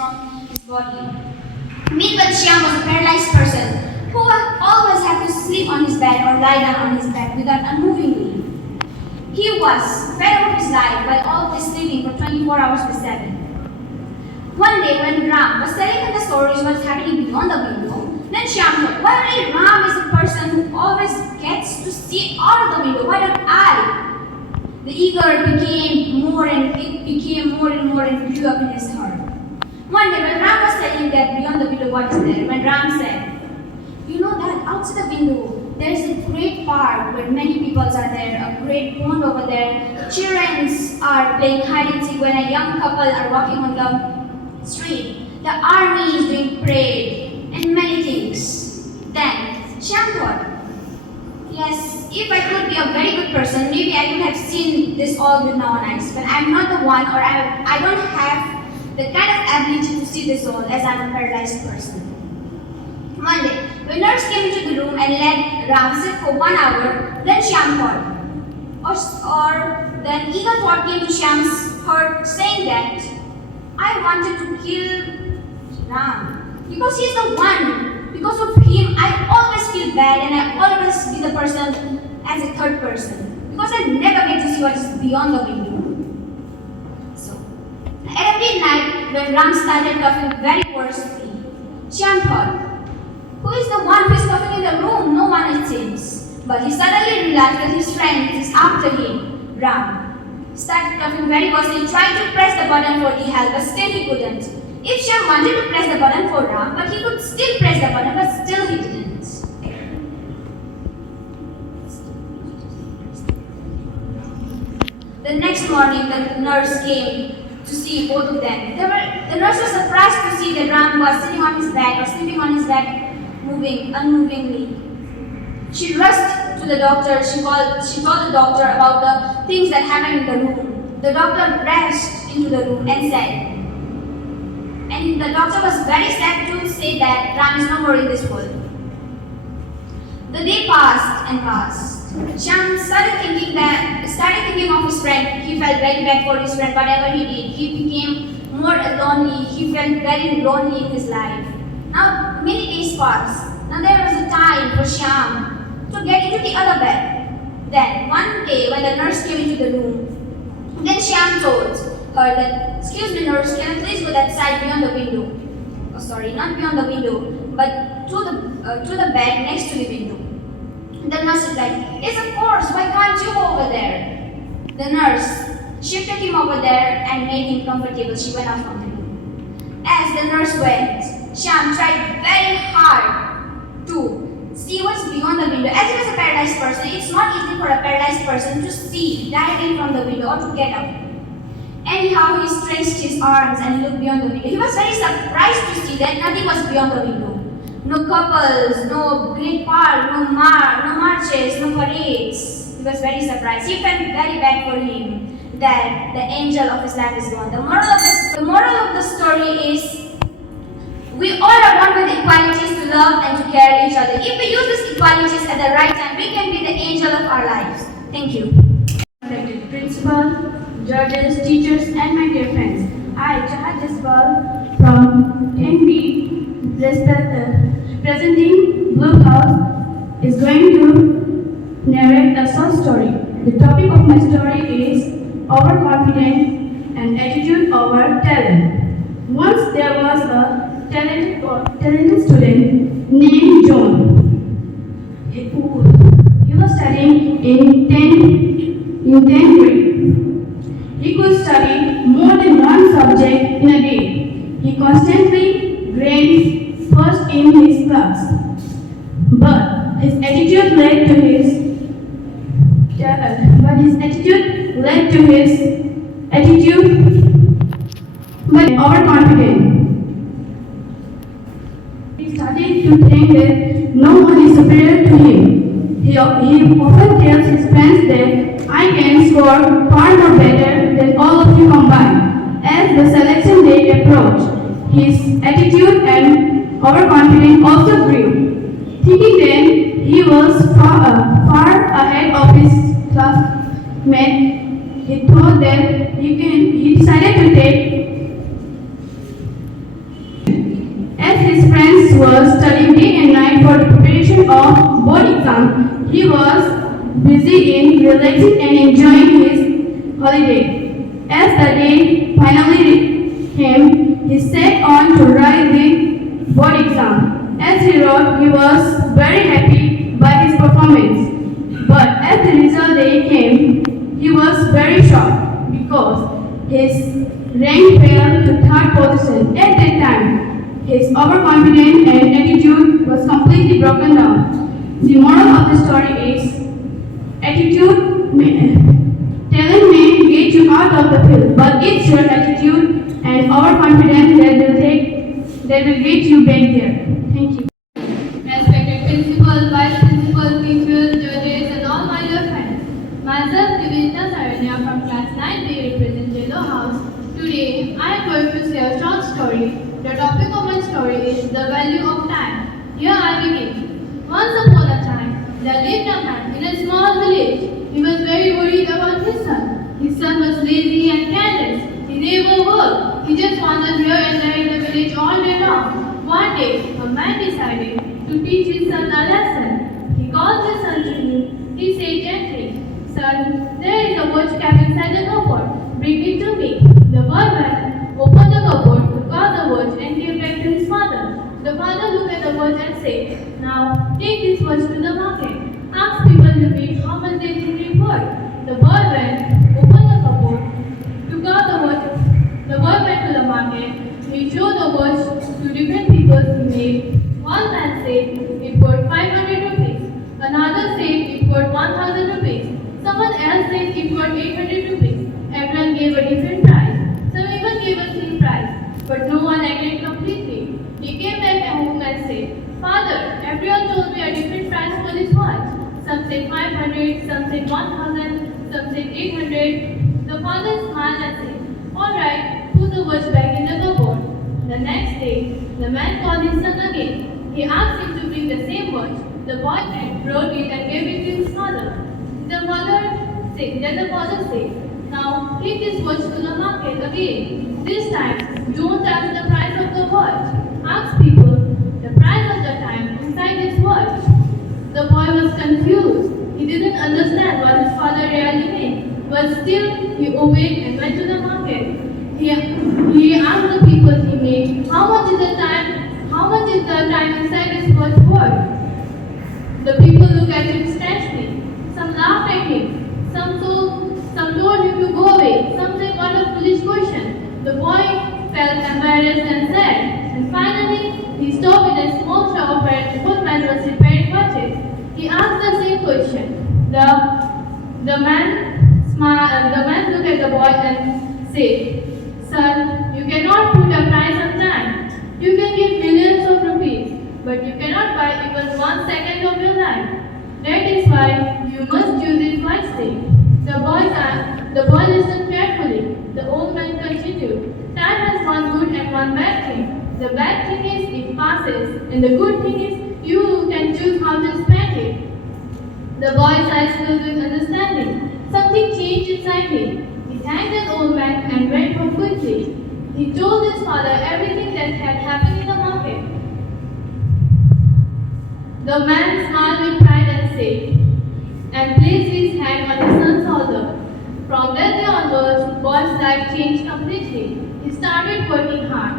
from his body. Meanwhile, Shyam was a paralyzed person who always had to sleep on his bed or lie down on his bed without unmovingly. He was fed up with his life while always sleeping for 24 hours per 7. One day when Ram was telling him the stories what was happening beyond the window, then Shyam thought, why only Ram is the person who always gets to see out of the window? Why don't I? The eager became more and more and grew up in his heart. One day when Ram was telling him that beyond the window what is there, when Ram said, you know that outside the window there is a great park where many people are there, a great pond over there. Children are playing hide and seek when a young couple are walking on the street. The army is doing parade and many things. Then Shyam thought, yes, if I could be a very good person, maybe I could have seen this all with my own eyes. But I'm not the one, or I don't have the kind of ability to see this all as I'm a paralyzed person. One day, when nurse came into the room and let Ram sit for 1 hour, then Shyam thought, or then eager thought came to Shyam's heart saying that I wanted to kill Ram because he's the one. Because of him, I always feel bad and I always be the person as a third person. Because I never get to see what is beyond the window. So, at midnight, when Ram started coughing very worstly, Shyam thought, who is the one who is coughing in the room? No one, it seems. But he suddenly realized that his friend is after him, Ram. Started coughing very worstly, trying to press the button for the help, but still he couldn't. If Shyam wanted to press the button for Ram, but he could still press the button, but still he didn't. The next morning, the nurse came to see both of them. The nurse was surprised to see that Ram was sitting on his back or sleeping on his back, moving unmovingly. She rushed to the doctor. She told the doctor about the things that happened in the room. The doctor rushed into the room and said, and the doctor was very sad to say that Ram is no more in this world. The day passed and passed. Shyam started thinking of his friend. He felt very bad for his friend, whatever he did. He became more lonely. He felt very lonely in his life. Now many days passed. Now there was a time for Shyam to get into the other bed. Then one day when the nurse came into the room, then Shyam told her that, excuse me nurse, can I please go that side beyond the window? Oh sorry, not beyond the window, but to the bed next to the window. The nurse replied, yes of course, why can't you go over there? The nurse shifted him over there and made him comfortable. She went out from the room. As the nurse went, Shyam tried very hard to see what's beyond the window. As he was a paralyzed person, it's not easy for a paralyzed person to see directly from the window or to get up. Anyhow, he stretched his arms and looked beyond the window. He was very surprised to see that nothing was beyond the window. No couples, no great park, no marches, no parades. He was very surprised. He felt very bad for him that the angel of his life is gone. The moral of the story is we all are born with equalities to love and to care each other. If we use these equalities at the right time, we can be the angel of our lives. Thank you. Respected principal, judges, teachers, and my dear friends. I, Chahat Jaswal from NB, representing Blue House, is going to narrate a short story. The topic of my story is overconfidence and attitude over talent. Once there was a talented student named John. He was studying in 10th grade. He could study more than one subject in a day. He constantly ranked first in his class. But his attitude led to overconfident. He started to think that no one is superior to him. He often tells his friends that I can score far more better than all of you combined. As the selection day approached, his attitude and overconfidence also grew. Thinking that he was far ahead of his classmates, he thought that he decided to take was studying day and night for the preparation of board exam. He was busy in relaxing and enjoying his holiday. As the day finally came, he sat on to write the board exam. As he wrote, he was very happy by his performance. But as the result day came, he was very shocked because his rank fell to third position. At that time, his overconfidence and attitude was completely broken down. The moral of the story is talent may get you out of the field, but it's your attitude and overconfidence that will get you back there. Thank you. Respected principal, vice principal, teachers, judges, and all my dear friends. Myself, Nivedita Saranya from class 9B represent Yellow House. Today, I am going to say a short story. The topic of my story is the value of time. Here I begin. Once upon a time, there lived a man in a small village. He was very worried about his son. His son was lazy and careless. He never worked. He just wandered here and there in the village all day long. One day, a man decided to teach his son a lesson. He called his son to him. He said gently, "Son, there is a watch kept inside the cupboard. Bring it to me." The boy went, opened the cupboard, took out the watch and gave back to his father. The father looked at the watch and said, "Now, take this watch to the market. Ask people you meet how much they think it worth." The boy went, opened the cupboard, took out the watch. The boy went to the market. He showed the watch to different people he made. One man said it worth 500 rupees. Another said it worth 1000 rupees. Someone else said it worth 800 rupees. Everyone gave a different price. Some even gave a same price. But no one agreed completely. He came back home and said, "Father, everyone told me a different price for this watch. Some said 500, some said 1000, some said 800. The father smiled and said, "Alright, put the watch back in the cupboard." The next day, the man called his son again. He asked him to bring the same watch. The boy went, brought it and gave it to his father. Then the father said, "Now take this watch to the market again. This time, don't ask the price of the watch. Ask people the price of the time inside this watch." The boy was confused. He didn't understand what his father really meant. But still, he obeyed and went to the market. He asked the people he met, how much is the time inside this watch worth? The people looked at him strangely. Some laughed at him. Some told him to go away. Some said, "What a foolish question." The boy felt embarrassed and sad. And finally, he stopped in a small shop where an old man was repairing watches. He asked the same question. The man looked at the boy and said, "Son, you cannot put a price on time. You can give millions of rupees, but you cannot buy even 1 second of your life. That is why you must use it wisely." The boy listened carefully. The old man continued, "Time has one good and one bad thing. The bad thing is it passes, and the good thing is you can choose how to spend it." The boy's eyes filled with understanding. Something changed inside him. He thanked the old man and went home quickly. He told his father everything that had happened in the market. The man smiled with pride and placed his hand on his son's shoulder. From that day onwards, the boy's life changed completely. He started working hard.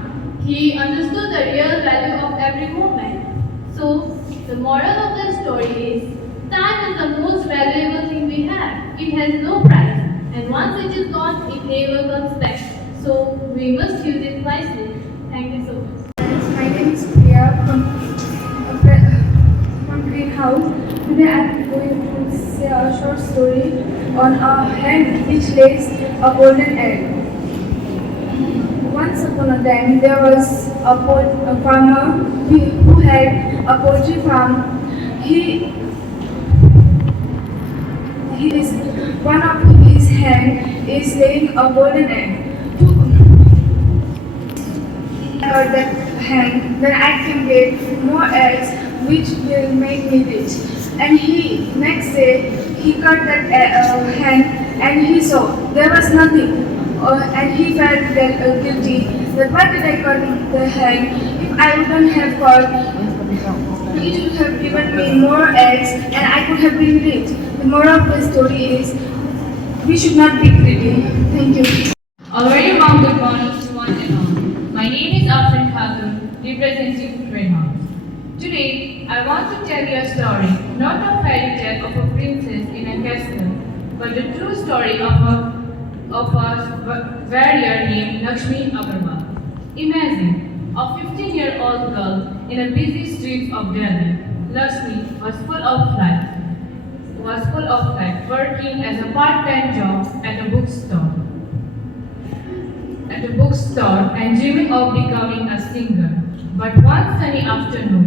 He understood the real value of every moment. So, the moral of the story is, time is the most valuable thing we have. It has no price, and once it is gone, it never comes back. So, we must use it wisely. Thank you so much. My name is Priya from Greenhouse. Today I am going to say a short story on a hen which lays a golden egg. Once upon a time, there was a farmer who had a poultry farm. One of his hen is laying a golden egg. That hen, then I can get more eggs which will make me rich. And next day, he cut that hen and he saw there was nothing. And he felt guilty that why did I cut the hen? If I wouldn't have cut, He should have given me more eggs and I could have been rich. The moral of the story is we should not be greedy. Thank you. A very warm good morning to one and all. My name is Afrin Khatun, representing Greyhounds. Today, I want to tell you a story, not a fairy tale of a princess in a castle, but the true story of a warrior named Lakshmi Agarwal. Imagine a 15-year-old girl in a busy streets of Delhi. Lakshmi was full of life, working as a part-time job at a bookstore and dreaming of becoming a singer. But one sunny afternoon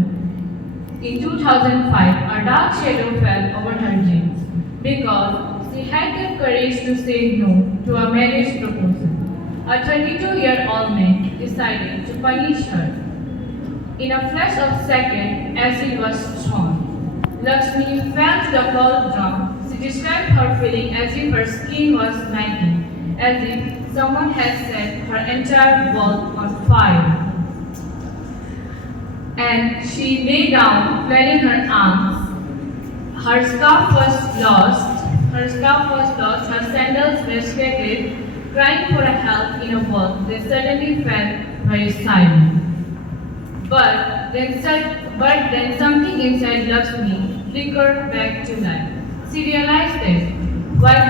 in 2005, a dark shadow fell over her dreams because she had the courage to say no to a marriage proposal. A 32-year-old man decided to punish her. In a flash of second, acid was thrown. Lakshmi fell to the cold ground. She described her feeling as if her skin was melting, as if someone had set her entire world on fire. And she lay down, flailing her arms. Her scarf was lost. Her sandals were scattered, crying for help in a world that suddenly felt very silent. But then something inside Lakshmi flickered back to life. She realized that while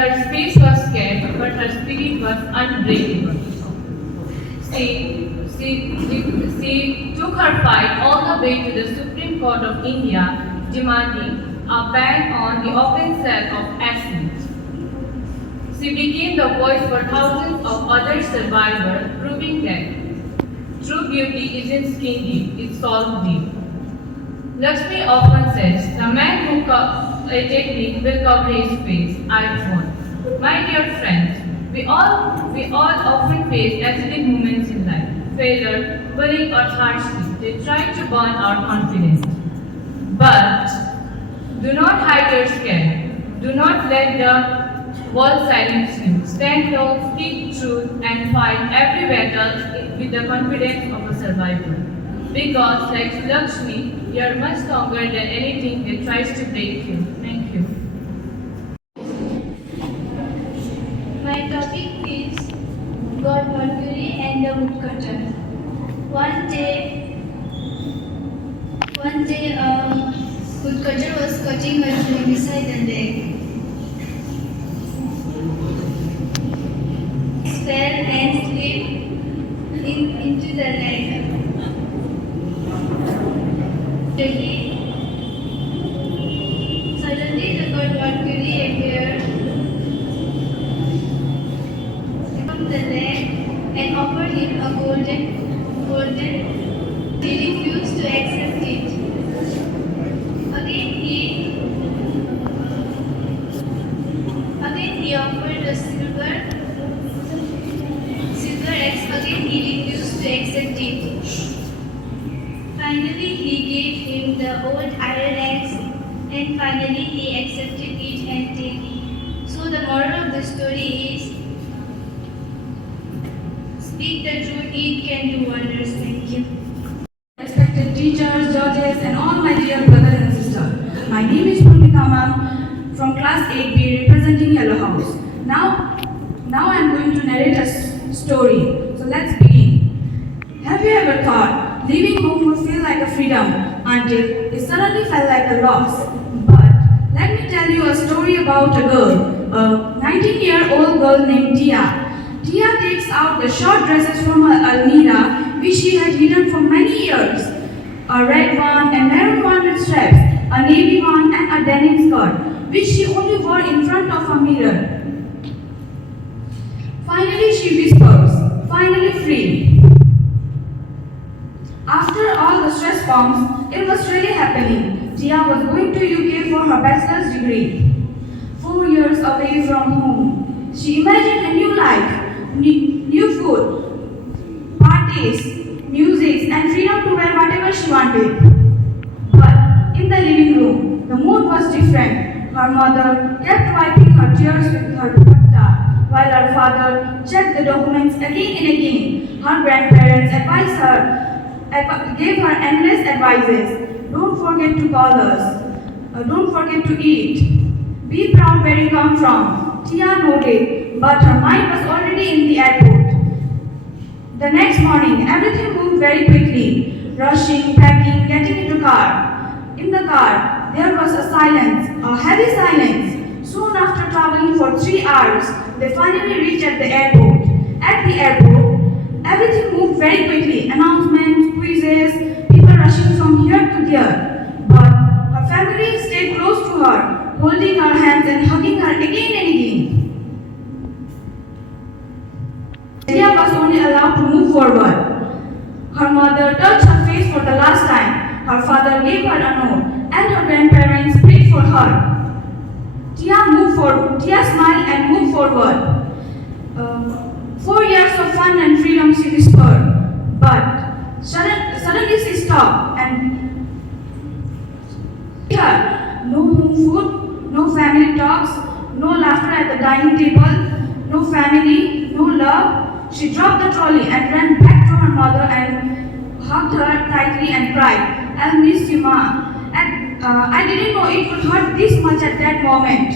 her face was scared, but her spirit was unbreakable. She took her fight all the way to the Supreme Court of India, demanding a ban on the open sale of acid. She became the voice for thousands of other survivors, proving that true beauty isn't skin deep, it's soul deep. Lakshmi often says, the man who a technique will cover his face, I won't. My dear friends, we all often face acidic moments in life, failure, bullying or hardship. They try to burn our confidence. But do not hide your scare. Do not let the world silence you. Stand tall, speak truth, and fight every battle with the confidence of a survivor. Because, like Lakshmi, you are much stronger than anything that tries to break you. Thank you. My topic is God Mercury and the Woodcutter. One day, a woodcutter was cutting a tree beside the lake. He fell and slipped into the lake. Suddenly, the god Mercury appeared from the lake and offered him a golden. He refused to accept it. Again he offered a silver axe. Again he refused to accept it. Finally he gave him the old iron axe, and finally he accepted it and take it. So the moral of the story is, speak the truth, it can do wonders. Thank you. Respected teachers, judges, and all my dear brothers and sisters. My name is Purnita Ma'am from class 8B representing Yellow House. Now I am going to narrate a story. So let's begin. Have you ever thought leaving home would feel like a freedom until it suddenly felt like a loss? But let me tell you a story about a girl, a 19-year-old girl named Tia. Tia takes out the short dresses from her almirah, which she had hidden for many years. A red one, a maroon one with straps, a navy one, and a denim skirt, which she only wore in front of a mirror. Finally, she whispers, finally free. After all the stress bombs, it was really happening. Tia was going to UK for her bachelor's degree. 4 years away from home. She imagined a new life. New food, parties, music, and freedom to wear whatever she wanted. But in the living room, the mood was different. Her mother kept wiping her tears with her dupatta, while her father checked the documents again and again. Her grandparents advised her gave her endless advices. Don't forget to call us. Don't forget to eat. Be proud where you come from. Tia nodded, but her mind was already in the airport. The next morning, everything moved very quickly. Rushing, packing, getting into car. In the car, there was a silence, a heavy silence. Soon after traveling for 3 hours, they finally reached at the airport. At the airport, everything moved very quickly. Announcements, quizzes, people rushing from here to there. But her family stayed close to her, holding her hands and hugging her again and again. Tia was only allowed to move forward. Her mother touched her face for the last time. Her father gave her a note, and her grandparents prayed for her. Tia smiled and moved forward. 4 years of fun and freedom, she whispered. But suddenly she stopped and her. No home food, no family talks, no laughter at the dining table, no family, no love. She dropped the trolley and ran back to her mother and hugged her tightly and cried, "I'll miss you, Ma." And I didn't know it would hurt this much at that moment.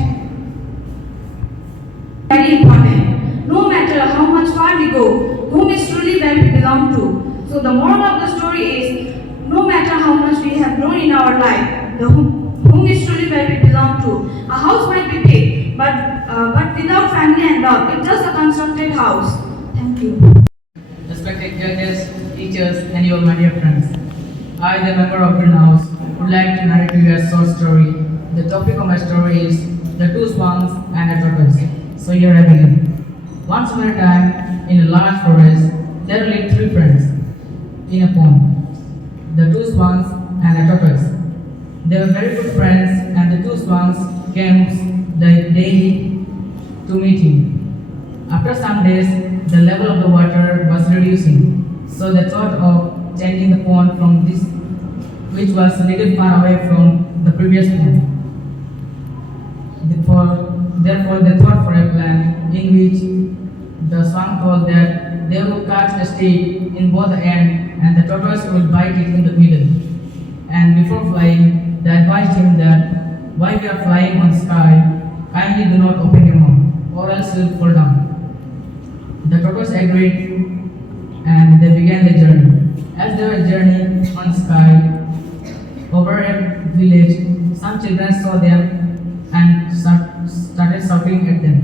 Very important. No matter how much far we go, home is truly where we belong to. So the moral of the story is, no matter how much we have grown in our life, the home is truly where we belong to. A house might be big, but without family and love, it's just a constructed house. Thank you. Respected judges, teachers, and your my dear friends. I, the member of Green House, would like to narrate to you a short story. The topic of my story is the two swans and a tortoise. So here I begin. Once upon a time, in a large forest, there lived three friends in a pond. The two swans and a tortoise. They were very good friends, and the two swans came daily to meet him. After some days, the level of the water was reducing, so they thought of changing the pond from this, which was a little far away from the previous pond. Therefore, they thought for a plan in which the swan told that they would catch a stick in both ends and the tortoise would bite it in the middle. And before flying, they advised him that while you are flying on the sky, kindly do not open your mouth, or else you will fall down. The tortoise agreed, and they began the journey. As they were journeying on sky over a village, some children saw them and started shouting at them.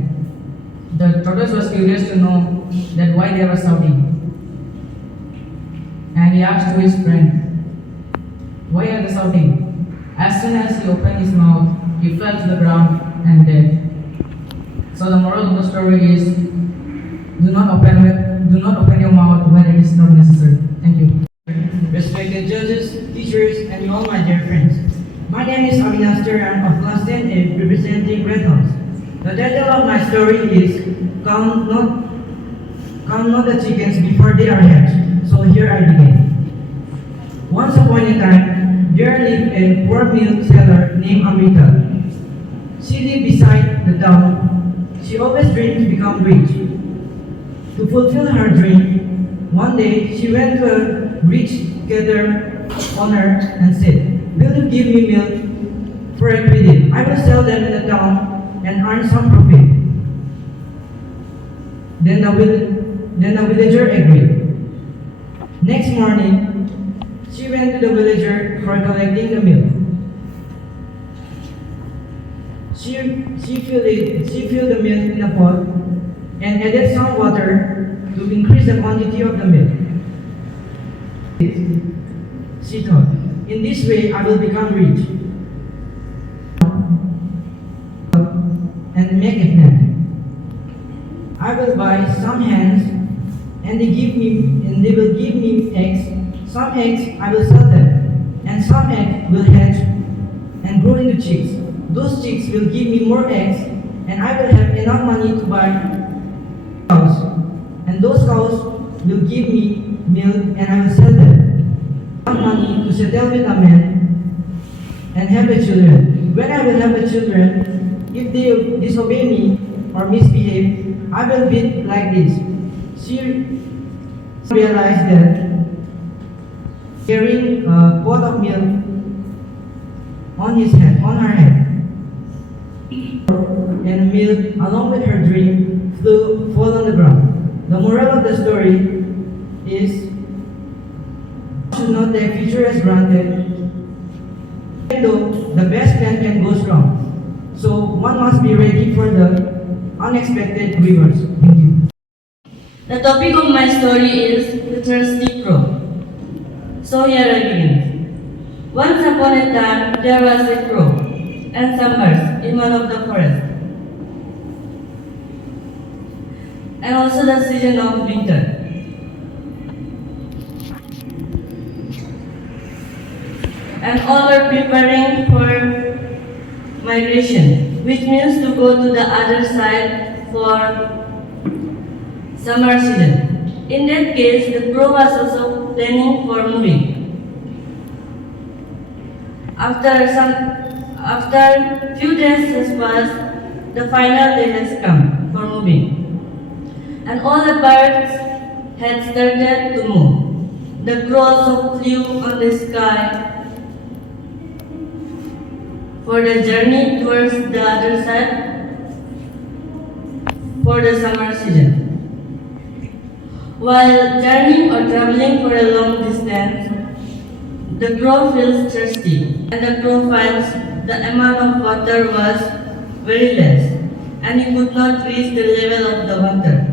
The tortoise was curious to know that why they were shouting, and he asked to his friend, "Why are they shouting?" As soon as he opened his mouth, he fell to the ground and dead. So the moral of the story is, do not open your mouth when it is not necessary. Thank you. Respected judges, teachers, and all my dear friends. My name is Avinash Teran of Class 10A, representing Red House. The title of my story is Count Not the Chickens Before They Are Hatched. So here I begin. Once upon a time, there lived a poor milk seller named Amrita. She lived beside the town. She always dreamed to become rich. To fulfill her dream, one day she went to a rich cattle owner and said, "Will you give me milk for a credit? I will sell them in the town and earn some profit." Then the villager agreed. Next morning, she went to the villager for collecting the milk. She filled the milk in a pot and added some water to increase the quantity of the milk. She thought, "In this way I will become rich and make a plan. I will buy some hens and they will give me eggs. Some eggs I will sell them, and some eggs will hatch and grow into chicks. Those chicks will give me more eggs, and I will have enough money to buy cows. And those cows will give me milk, and I will sell them. Enough money to settle with a man and have a children. When I will have a children, if they disobey me or misbehave, I will beat like this." She realized that carrying a pot of milk on her head. And milk, along with her drink, fall on the ground. The moral of the story is should not take future as granted, even though the best plan can go wrong. So one must be ready for the unexpected rivers. Thank you. The topic of my story is the thirsty crow. So here I begin. Once upon a time, there was a crow and some birds in one of the forests. And also the season of winter. And all were preparing for migration, which means to go to the other side for summer season. In that case, the crow was also planning for moving. After few days has passed, the final day has come for moving. And all the birds had started to move. The crow also flew on the sky for the journey towards the other side for the summer season. While journeying or traveling for a long distance, the crow feels thirsty, and the crow finds the amount of water was very less, and he could not reach the level of the water.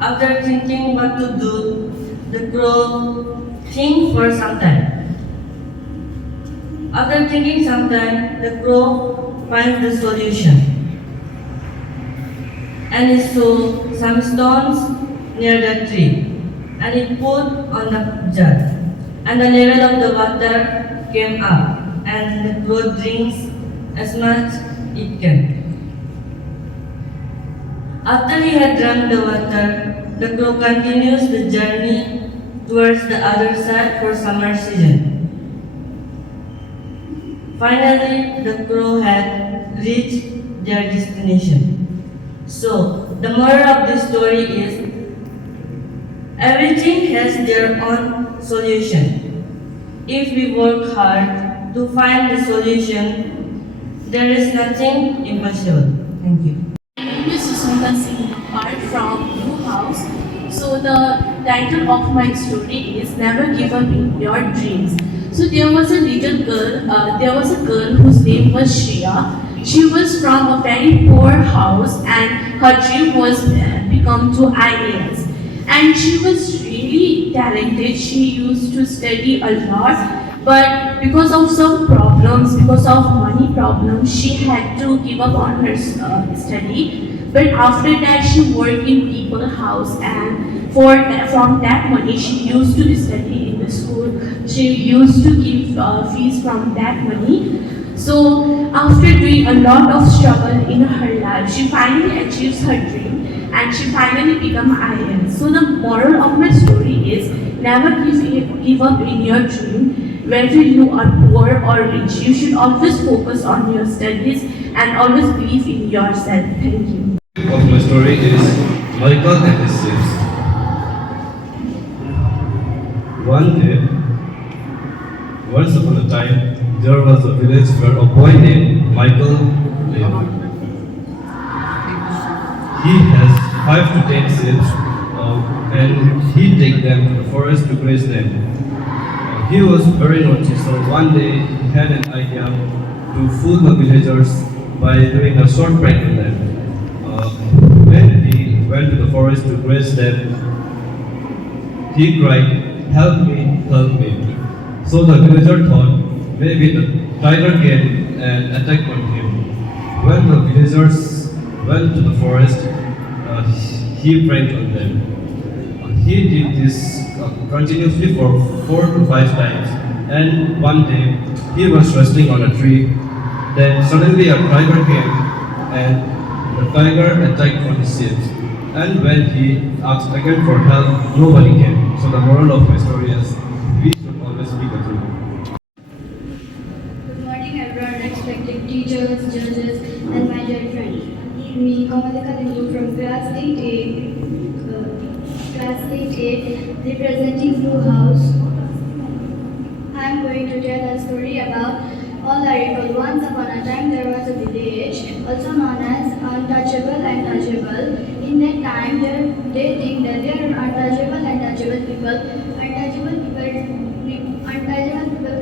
After thinking what to do, the crow thinks for some time. After thinking some time, the crow finds the solution, and he saw some stones near the tree, and he put on the jar, and the level of the water came up, and the crow drinks as much it can. After he had drunk the water, the crow continues the journey towards the other side for summer season. Finally, the crow had reached their destination. So, the moral of this story is everything has their own solution. If we work hard to find the solution, there is nothing impossible. Thank you. My name is Susmita Singh, apart from Blue House. So the title of my story is Never Give Up in Your Dreams. So there was a girl whose name was Shreya. She was from a very poor house and her dream was become to IAS. And she was really talented. She used to study a lot, but because of some problems, because of money problems, she had to give up on her study. But after that, she worked in people's house, and from that money, she used to study in the school. She used to give fees from that money. So after doing a lot of struggle in her life, she finally achieves her dream, and she finally become IAS. So the moral of my story is never give up in your dream. Whether you are poor or rich, you should always focus on your studies and always believe in yourself. Thank you. Of my story is Michael and his slaves. One day, once upon a time, there was a village where a boy named Michael lived. He has 5 to 10 slaves, and he takes them to the forest to graze them. He was very naughty, so one day he had an idea to fool the villagers by doing a short prank on them. When he went to the forest to graze them, he cried, "Help me, help me." So the villager thought maybe the tiger came and attacked on him. When the villagers went to the forest, he pranked on them. He did this continuously for 4 to 5 times, and one day he was resting on a tree. Then suddenly a tiger came, and the tiger attacked on his sheep. And when he asked again for help, nobody came. So the moral of my story is we should always speak the truth. Good morning, everyone, respected teachers, judges, and my dear friends. Me, Kamalika Lindu from class 8A, representing Blue House. I'm going to tell a story about all I recall. Once upon a time, there was a village, also known as untouchable and touchable. In that time, they think that they are untouchable and touchable people. Untouchable people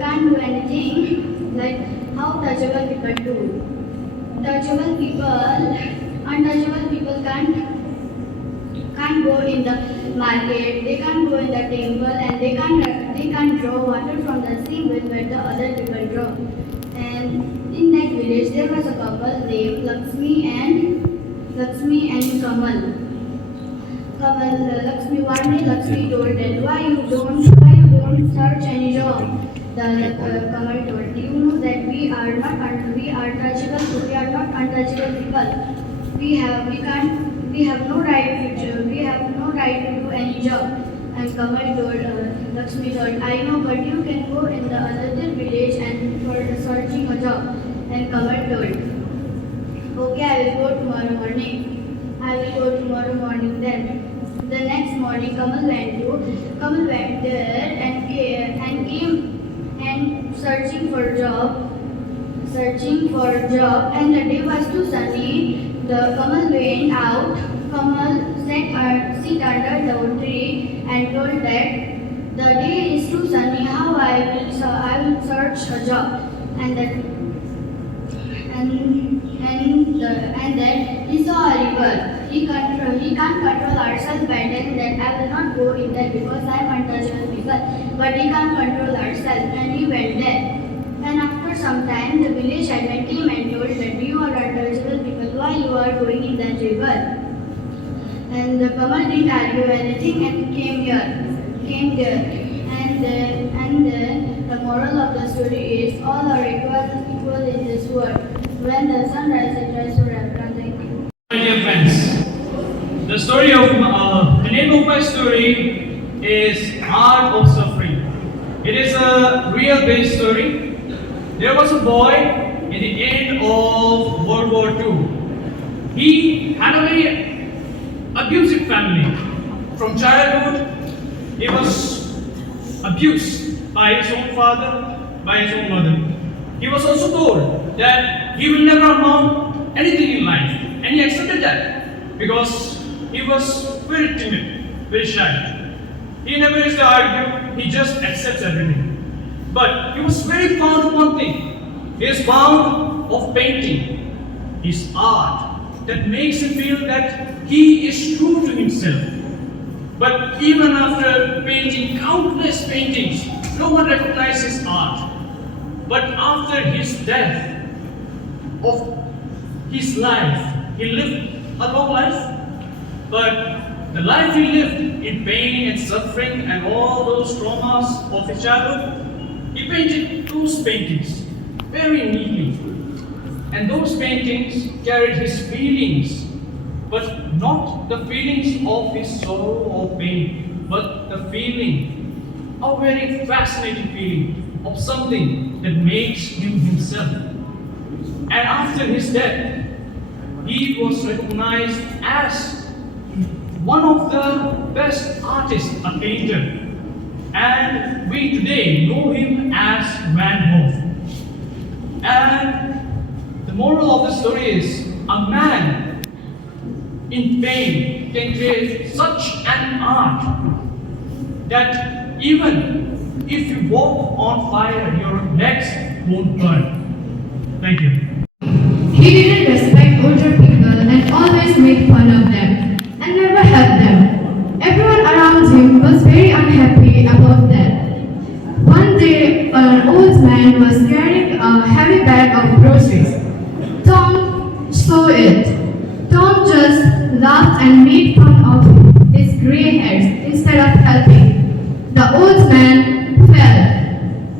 can't do anything like how touchable people do. Untouchable people can't go in the market, they can't go in the temple, and they can't draw water from the same well where the other people draw. And in that village there was a couple named Lakshmi and Kamal. One day Lakshmi told that why you don't search any job. Kamal told, do you know that we are not touchable, we are not untouchable people. We have no right to do any job. And Kamal told, Lakshmi told, I know, but you can go in the another village and for searching a job. And Kamal told, okay, I will go tomorrow morning then. The next morning, Kamal went there and came and searching for a job. And the day was too sunny. Kamal went out. Kamal sit under the tree and told that the day is too sunny. How I will search a job. And then he saw a river. He can't control ourselves by then that I will not go in there because I am untouchable people. But he can't control ourselves and he went there. And after some time the village headman came and told that you are untouchable people, why you are going in that river? And the Kamal didn't argue anything and came there. And the moral of the story is all are equal in this world. When the sun rises, it rises forever. Thank you. My dear friends, the name of my story is Art of Suffering. It is a real-based story. There was a boy in the end of World War II. He had a very abusive family. From childhood, he was abused by his own father, by his own mother. He was also told that he will never amount anything in life, and he accepted that because he was very timid, very shy. He never used to argue, he just accepts everything. But he was very fond of one thing. He is fond of painting, his art that makes him feel that he is true to himself. But even after painting countless paintings, no one recognized his art. But after his death of his life, he lived a long life. But the life he lived in pain and suffering and all those traumas of his childhood, he painted those paintings very neatly. And those paintings carried his feelings, but not the feelings of his sorrow or pain, but the feeling, a very fascinating feeling of something that makes him himself. And after his death, he was recognized as one of the best artists, a painter. And we today know him as Van Gogh. And the moral of the story is a man in pain can create such an art that even if you walk on fire, your legs won't burn. Thank you. He didn't respect older people and always made fun of them and never helped them. Everyone around him was very unhappy about that. One day, an old man was carrying a heavy bag of groceries. Tom saw it. Tom just laughed and made fun of his grey hairs instead of helping. The old man fell.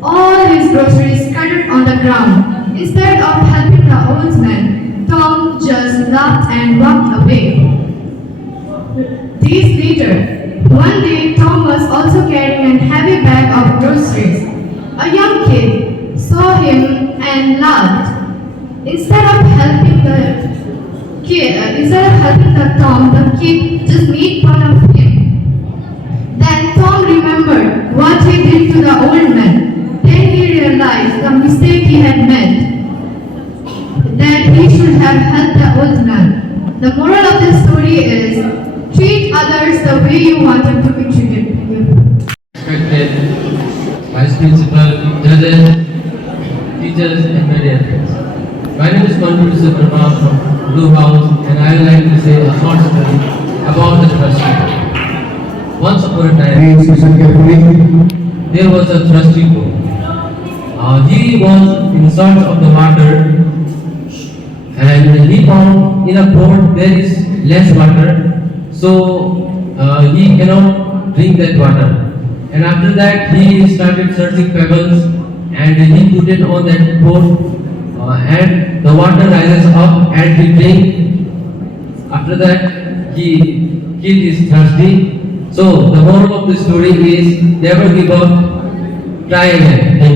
All his groceries scattered on the ground. Instead of helping the old man, Tom just laughed and walked away. Days later, one day Tom was also carrying a heavy bag of groceries. A young kid saw him and laughed. Instead of helping Tom, the kid just made fun of him. Then Tom remembered what he did to the old man. Then realized the mistake he had made, that he should have helped the old man. The moral of the story is, treat others the way you want them to be treated. Thank you. Respected Vice Principal, judges, teachers, and my dear friends. My name is Manpur Verma from Blue House, and I would like to say a short story about the trustee. Once upon a time, there was a trustee boy. He was in search of the water, and he found in a pond there is less water, so he cannot drink that water. And after that, he started searching pebbles, and he put it on that pond, and the water rises up, and he drank. After that, he killed his thirsty. So the moral of the story is never give up, try again. Thank you.